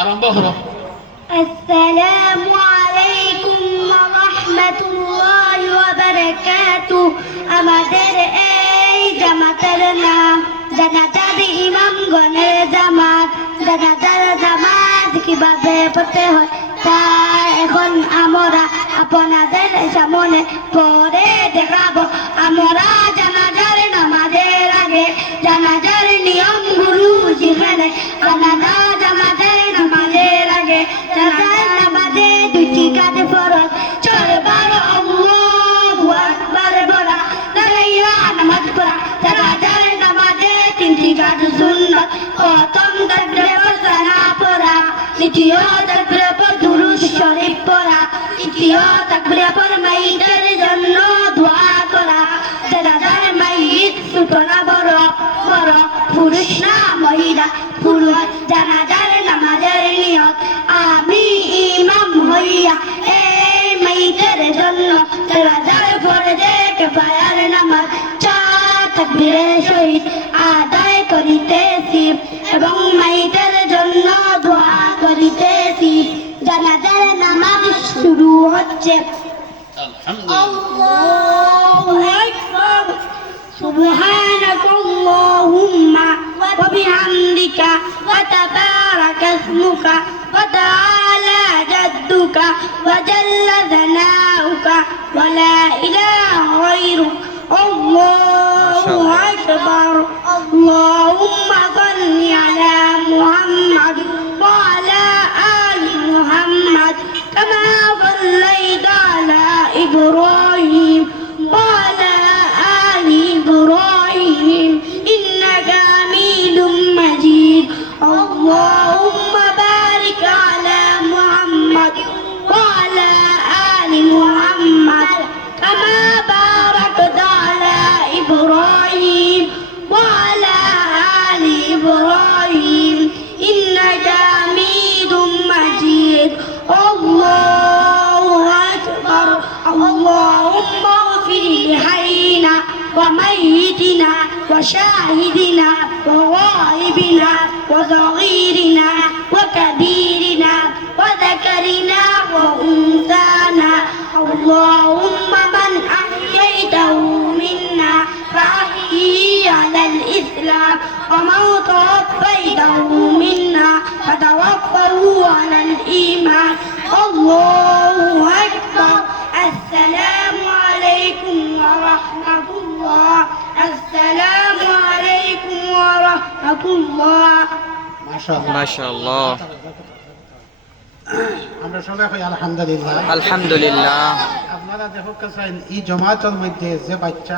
আরম্ভ করো। আসসালামু আলাইকুম ওয়া রাহমাতুল্লাহি ওয়া বারাকাতুহু। আমাদের এই জামাতের নাম জানাজার ইমামগণের জামাত। জানাজার জামাত কিভাবে পড়তে হয় তা এখন আমরা আপনাদের সামনে পড়ে দেখাবো। আমরা জানাজার নামাজের আগে জানাজার নিয়মগুলো শিখে আলাদা। জামাতের নামাজের আগে জানাজার নামাজে দুটি কাজ ফরজ। চারবার আল্লাহু আকবার বলা, দাঁড়াইয়া নামাজ পড়া। জানাজার নামাজে তিনটি কাজ সুন্নাত। প্রথম তাকবীরে সানা পড়া, দ্বিতীয় তাকবীরে পর দুরূদ শরীফ পড়া, তৃতীয় তাকবীরে পর মাইয়িতের জন্য দোয়া করা। জানাজার মাইয়িত ছোট না বড়, বড় পুরুষ না মহিলা, পুরুষ। জানাজার নামাজের নিয়ত, আমি ইমাম হইয়া এই মাইয়িতের জন্য জানাজার ফরজে কিফায়ার নামাজ চার তাকবীরের সহিত আদায় করিতেছি এবং মাইয়িতের জন্য দোয়া করিতেছি। জানাজার নামাজ শুরু হচ্ছে। আল্লাহু আকবার। سبحانك اللهم وبحمدك وتبارك اسمك وتعالى جدك وجل ثناؤك ولا إله غيرك. الله أكبر. اللهم صل على محمد وعلى آل محمد كما صليت على إبراهيم وعلى آل إبراهيم إنك حميد مجيد. اللهم بارك على محمد وعلى آل محمد كما باركت على إبراهيم وعلى آل إبراهيم إنك حميد مجيد. الله أكبر. اللهم اغفر لحينا وميتنا وشاهدنا وغائبنا وصغيرنا وكبيرنا وذكرنا وأنثانا. اللهم من أحييته منا فأحييه على الإسلام ومن توفيته منا فتوفه على الإيمان. الله أكبر. السلام عليكم ورحمة الله. السلام عليكم ورحمة الله. মাশাআল্লাহ। আমরা সবাই কই আলহামদুলিল্লাহ। আলহামদুলিল্লাহ। আপনারা দেখো কাছেন এই জমাতের মধ্যে যে বাচ্চা